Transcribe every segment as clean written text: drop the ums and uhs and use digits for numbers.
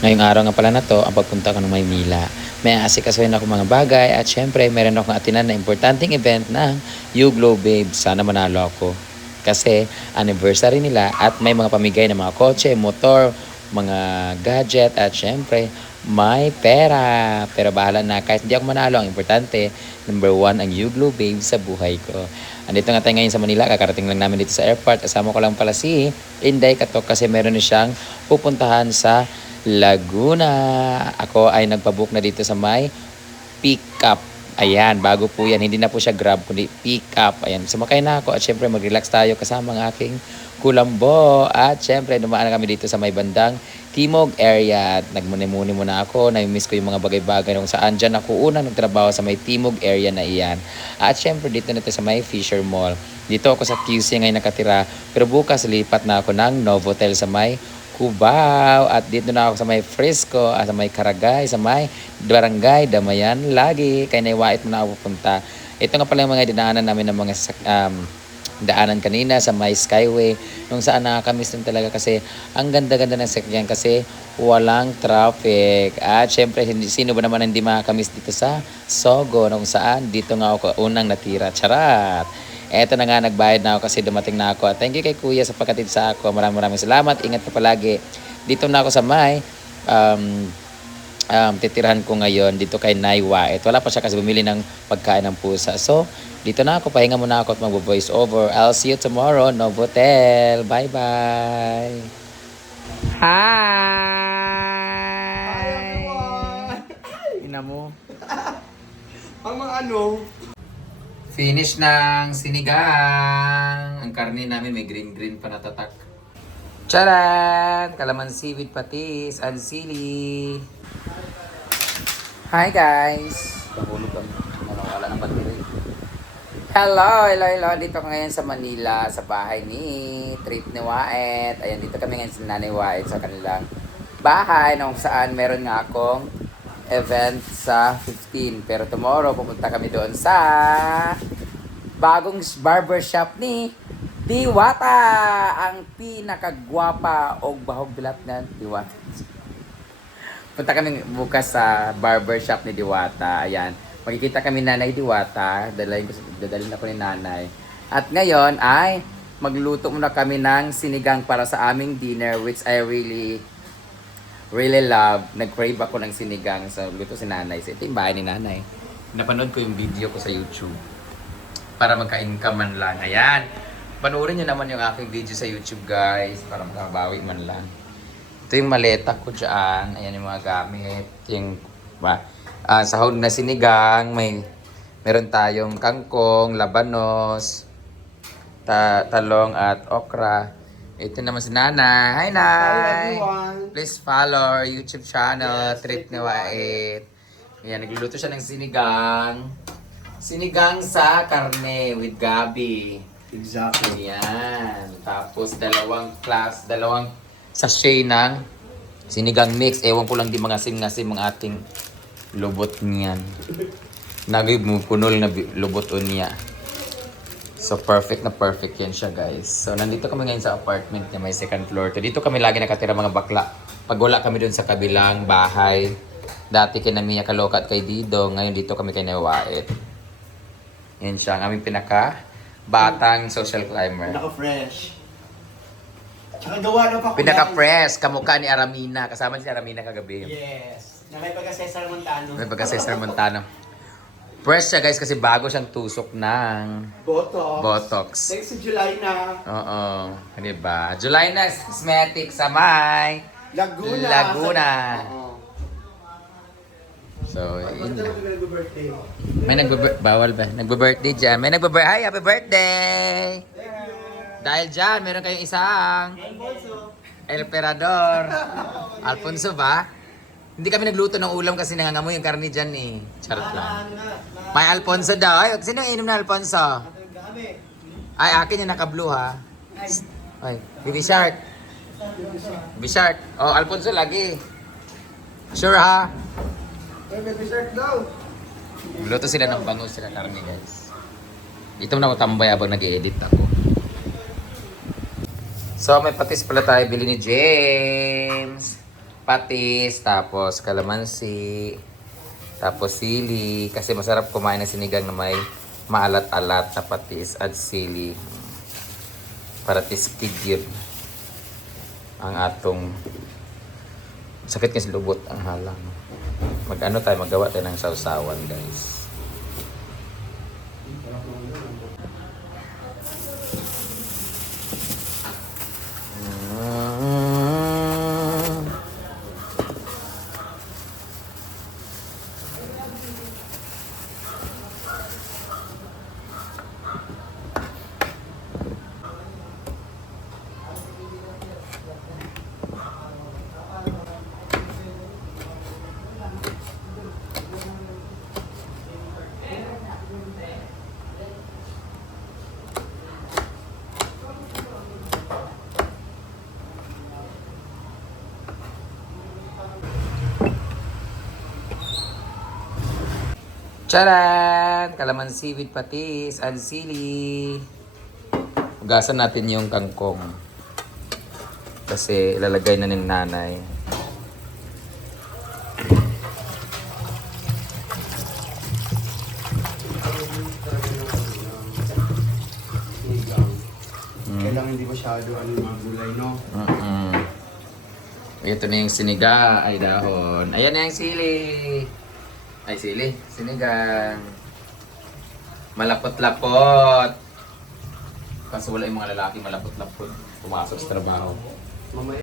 Ngayong araw nga pala na to, ang pagpunta ko ng Maynila. May aasikasuhin ako mga bagay at syempre meron akong atinan na importanteng event ng You Glow Babe. Sana manalo ako. Kasi anniversary nila at may mga pamigay ng mga kotse, motor, mga gadget at syempre may pera. Pero bahala na kahit hindi ako manalo, ang importante, number one ang You Glow Babe sa buhay ko. Andito nga tayo ngayon sa Manila, kakarating lang namin dito sa airport. Kasama ko lang pala si Inday Katok kasi meron na siyang pupuntahan sa Laguna. Ako ay nagpabook na dito sa may pick-up. Ayan, bago po yan. Hindi na po siya Grab, kundi pick-up. Ayan, sumakay na ako at syempre mag-relax tayo kasama ang aking kulambo. At syempre, dumaan na kami dito sa may bandang Timog area. At nagmuni-muni muna ako. Nami-miss ko yung mga bagay-bagay kung saan dyan ako unang nagtrabaho sa may Timog area na iyan. At syempre, dito na sa may Fisher Mall. Dito ako sa QC ngayon nakatira. Pero bukas, lipat na ako ng Novotel sa may Cubao. At dito na ako sa may Frisco, sa may Karagay, sa may Barangay Damayan lagi. Kaya naiwait mo na ako pupunta. Ito nga pala yung mga dinaanan namin ng mga daanan kanina sa may Skyway. Nung saan nakakamiss din talaga kasi ang ganda-ganda ng sakyan kasi walang traffic. At syempre, sino ba naman hindi makakamiss dito sa Sogo nung saan dito nga ako unang natira. Charat! Eto na nga, nagbayad na ako kasi dumating na ako. At thank you kay Kuya sa pagkatid sa ako. Maraming salamat. Ingat ka palagi. Dito na ako sa may titirahan ko ngayon dito kay Naiwa. Wala pa siya kasi bumili ng pagkain ng pusa. So, dito na ako. Pahinga muna ako at mag-voice over. I'll see you tomorrow. Novotel. Bye-bye. Hi! Ina mo. Ang mga ano, Finish ng sinigang. Ang karne namin may green-green pa natatak. Charan! Kalamansi with patis and sili. Hi guys! Pahulog kami. Wala ng battery. Hello! Dito ko ngayon sa Manila, sa bahay ni Trip ni Waet. Ayan, dito kami ngayon sa Nanay Waet sa kanilang bahay nung saan meron nga akong event sa 15. Pero tomorrow, pupunta kami doon sa bagong barbershop ni Diwata. Ang pinakagwapa o bahog bilat na Diwata. Punta kami bukas sa barbershop ni Diwata. Ayan. Makikita kami Nanay Diwata. Dadalhin ako ni Nanay. At ngayon ay magluto muna kami ng sinigang para sa aming dinner, which I really love. Nag-crave ako ng sinigang sa luto si Nanay. So, ito yung bahay ni Nanay. Napanood ko yung video ko sa YouTube para magka-income man lang. Ayan. Panoorin nyo naman yung aking video sa YouTube, guys, para makabawi man lang. Ito yung maleta ko dyan. Ayan yung mga gamit. Ito yung sahog na sinigang. Meron tayong kangkong, labanos, talong at okra. Ito naman si Nanay. Hi, Nay! everyone. Please follow our YouTube channel, yes, Trip ni Waet. Ayan, nagluluto siya ng sinigang. Sinigang sa karne with gabi. Exactly. Ayan. Tapos dalawang sachet ng sinigang mix. Ewan ko lang di mga sim-ngasim mga ating lubot niyan. Nagay mo punol na lubot o niya. So, perfect na perfect yan siya, guys. So, nandito kami ngayon sa apartment niya, may second floor. Dito kami lagi nakatira mga bakla. Pag wala kami dun sa kabilang bahay. Dati kay Namiya Kaloka at kay Dido. Ngayon dito kami kay Nawaet. Yan siya, ang aming pinaka-batang social climber. Pinaka-fresh. Tsaka gawa na pa ko Pinaka-fresh, kamukha ni Aramina. Kasama si Aramina kagabi. Yes. Na may pagka-Cesar Montano. May pagka Cesar Montano. Fresh siya, guys, kasi bago siyang tusok ng Botox. Next July na. Oo. Diba? July na, cosmetic sa may Laguna. Oo. So, yun Basta na. lang nag-birthday. May bawal ba? Nagbe-birthday dyan. May Hi, happy birthday! Dahil dyan, meron kayong isang El Perador. Alfonso ba? Hindi kami nagluto ng ulam kasi nangangamoy yung karne dyan eh. Charot lang. May Alfonso daw. Ay, sino yung inom na Alfonso? Ay, akin yung naka-blue ha. Ay, Bibi Shark. Bibi Shark. Oh, Alfonso lagi. Sure ha? Ay, baby shark daw. Luto sila ng bangus sila karne, guys. Dito na ako tambay habang nag-edit ako. So, may patis pala tayo bili ni James. patis, tapos kalamansi, tapos sili. Kasi masarap kumain ng sinigang na may maalat-alat na patis at sili. Para tiskid yun ang atong sakit kasi lubot ang halang. Mag-ano tayo, magawa tayo ng sausawan, guys. Charan! Kalamansi with patis and sili. Hugasan natin yung kangkong. Kasi ilalagay na ni nanay. Kailangan hindi masyado yung mga gulay, no? Ito na yung siniga ay dahon. Ayan na yung sili. Ay sili, sinigang. Malapot-lapot. Kasi wala yung mga lalaki malapot-lapot. Pumasok sa trabaho. Mamaya.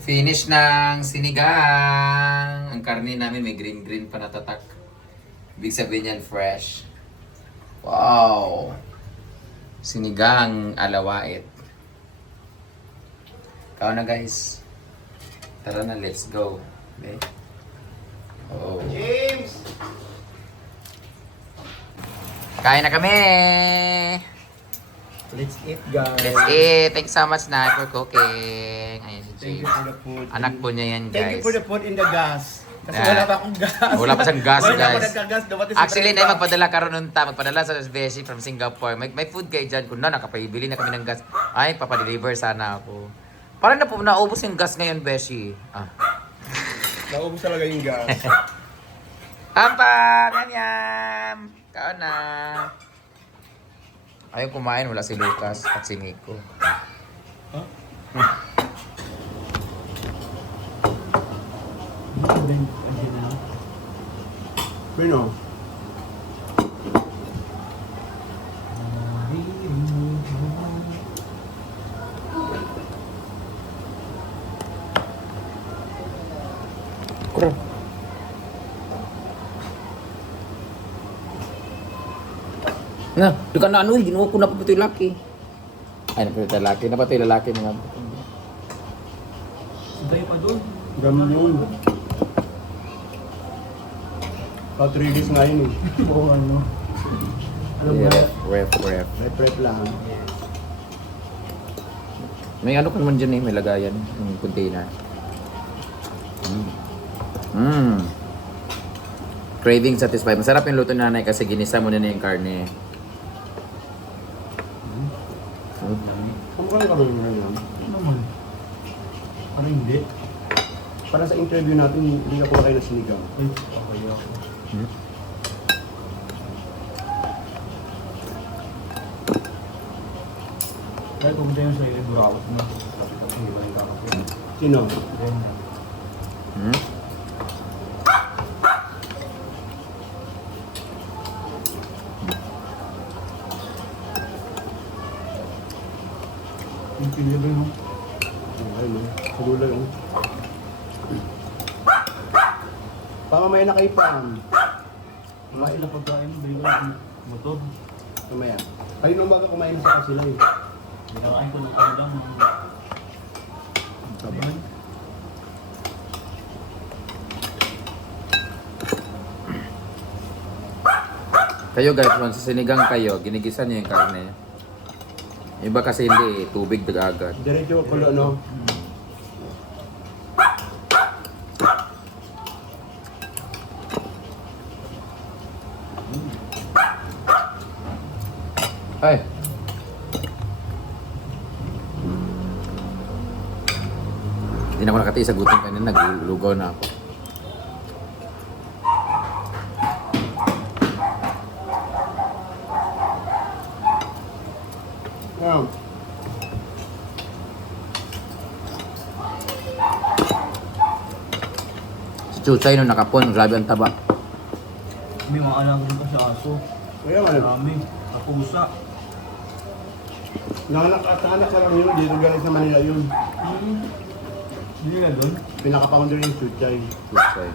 Finish ng sinigang. Ang karne namin may green-green pa natatak. Ibig sabihin yan fresh. Wow! Sinigang alawait. Kao na guys. Tara na, let's go. Okay? Oh. James! Kain na kami! Let's eat, guys. Let's eat! Thanks so much na for cooking. Ayan si Thank you James. for the food. Anak po niya yan, Thank you guys. for the food in the gas. Kasi Yeah. wala pa akong gas. Wala pa siyang gas, Wala guys. pa nagkagas. Dumating si Actually, Brenda. na magpadala karon nun ta, magpadala sa Beshi from Singapore. May food kayo dyan. Kung na, nakapabili na kami ng gas. Ay, papadeliver sana ako. Parang naubos yung gas ngayon, Beshi. Ah. Naubos talaga yung gas. Ampa! Ganyan! Kaon na! Ayaw kumain, wala si Lucas at si Miko. Huh? Bueno. Kurang. Na, di ka na ano, ginawa ko na pa ito yung laki. Ay, napatay lalaki. Napatay lalaki mga. Sabay pa doon. Ganun yun. About 3 days nga yun eh. Oo, ano. Alam mo, Ref. Rep lang. May ano ka naman dyan eh, may lagayan. Yung container. Craving satisfied. Masarap yung luto ni nanay kasi ginisa mo na yung karne. Kamukha ka ba yung lang? ano naman? Parang hindi. Para sa interview natin, hindi ka pala kayo na sinigang. Ay, okay ako. Dahil pumunta yun sa Burawat na. Tapos hindi ba yung kakapin? Sino? Ganyan. Hmm? Yung pilya ba yun? Ay, no. Sa gulay, oh. Pamamaya na kayo, Pam. Mga ilang pagkain, bili ko yung motor. Mamaya. Kayo nung baga kumain sa sila eh. Binakain ko ng ulam. Sabay. Kayo guys, once sinigang kayo, ginigisa niyo yung karne. Iba kasi hindi, tubig agad. Diretso ko kulo, no? Ay! Hindi na ako nakatiis sa gutom kanina, naglulugaw na ako. Yeah. Si Chuchay nung nakapon, grabe ang taba. May mga alaga din kasi aso. Kaya nga, Marami. Kapusa. nanganak ka lang yun, dito galing sa Manila yun. Hindi na doon. Pinaka-founder yung Chuchay. Chuchay.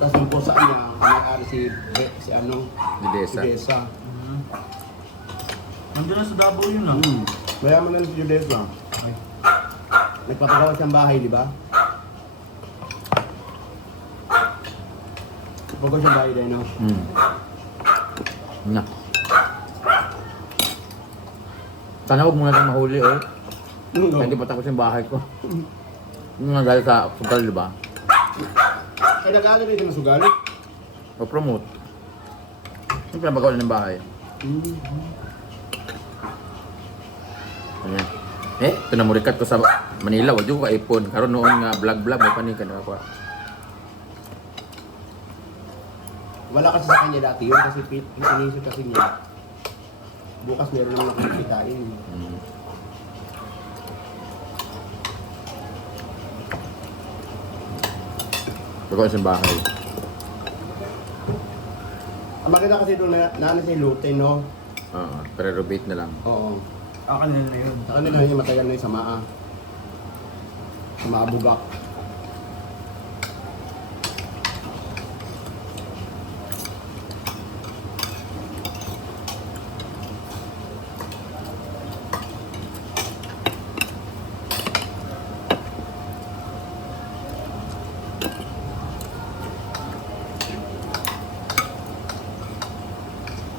Tapos yung pusa niya, may-ari si ano, Didesa. si Desa. Nandun na sa Davao yun ah. Mayaman na si Desa. Ay. Nagpapagawa siyang bahay, di ba? Pagawa siyang bahay din, no? Na. Sana huwag muna tayong mahuli eh. Hindi pa tapos yung bahay ko. Yung nga galing sa sugal, di ba? Kaya nag-aaral rin ng sugal? O promote. Yung pinapagawa ng bahay. Ayan. Eh, pinamurikat ko sa Manila. Wag yung ka-ipon. Karoon noon nga vlog-vlog. May panikan ako. Wala kasi sa kanya dati yun kasi inisip kasi niya. Bukas meron naman akong kitain. Pagawa sa bahay. Ang maganda kasi doon na si Lute, no? Oo. Pre-rebate na lang. Oo. Kanila na yun. Sa kanila yung matagal na yung samaa. Samaa bugak.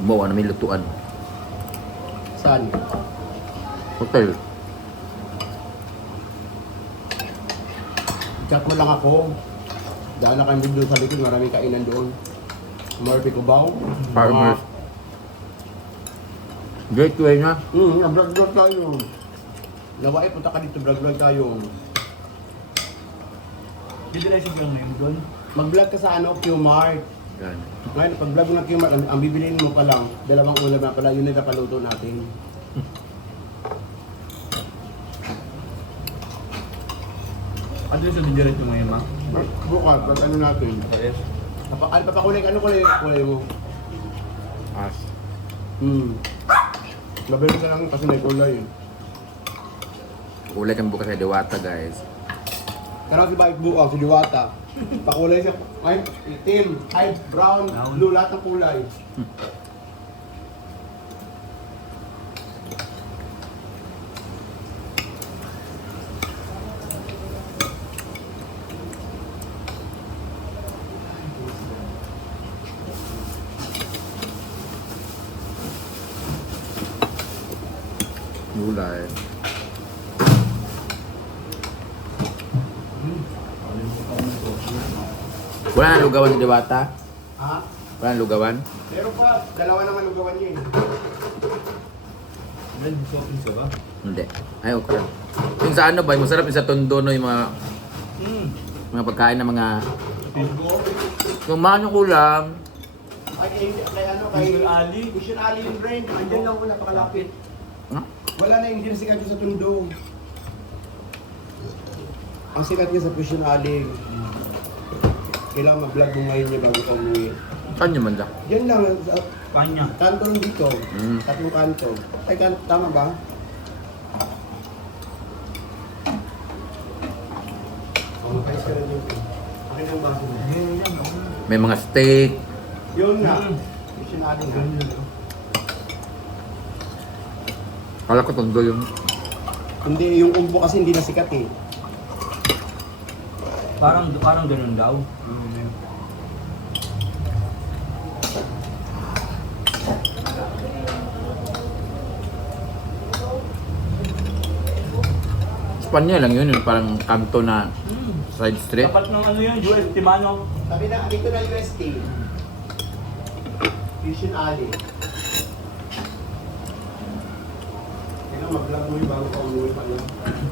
Bawa na may lutuan. Saan? Hotel. Chat mo lang ako. Dahil na kami doon sa likod, maraming kainan doon. Murphy Cubao. Farmers. Gateway na. Vlog-vlog tayo. Nawai, punta ka dito, vlog-vlog tayo. Didilaysin ko yung name doon. Mag-vlog ka sa ano, Q-Mart. Yan. Ngayon, pag vlog mo ng Q-Mart, ang bibiliin mo pa lang, dalawang ulam na pala, yun na kapaluto natin. Ano yung sa didiret yung ngayon ma? Bukas, pag ano natin. Yes. Papakulay, ano kulay mo? As. Mabilis na lang kasi may kulay. Kulay kang bukas sa Diwata, guys. Karang si Bike Buang, si Diwata. Pakulay siya, ay, itim, ay, brown, blue, lahat ng kulay. Gulay. Wala na lugawan sa Diwata? Ha? Wala na lugawan? Pero pa, dalawa naman ugawan niya eh. Then, shopping ka ba? Hindi. Ay, okay. Yung sa ano ba, masarap yung sa Tondo, no, yung mga pagkain ng mga... Pingo. Yung mga yung ulam. Ay, kay ano, kay... Mission Ali. Mission Ali yung brand. Andyan lang wala, pakalapit. Huh? Wala na yung sikat sa Tundo. Ang sikat niya sa Mission Ali. Kailangan mag-vlog mo ngayon niya bago ka umuwi. Saan yung manda? Yan lang, sa Kanya. kanto lang dito. Tatlong kanto. Ay, tama ba? Pangapais ka na dito. Akin ang baso mo. May mga steak. Yun na. Mission Ali na. Kala ko Tondo yung... Hindi, yung umbo kasi hindi na sikat eh. Parang ganun daw. Espanya lang yun, yung parang kanto na side street. Dapat ng ano yun, US Timano. Sabi na, dito na UST. Mission Ali. Kailan mag-vlog mo yung bago ka umuwi pa lang.